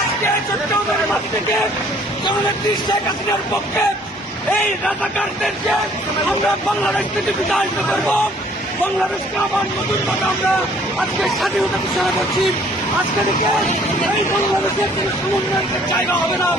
আজকে চট্টগ্রামের মাটি থেকে জননেত্রী শেখ হাসিনার পক্ষে এই রাজাকারদেরকে আমরা বাংলাদেশ থেকে বিতাড়িত করব। বাংলাদেশকে আবার নতুন ভাবে আমরা আজকে স্বাধীনতা ঘোষণা করছি। আজকে থেকে এই বাংলাদেশের কোনো সমন্বয়ের জায়গা হবে না।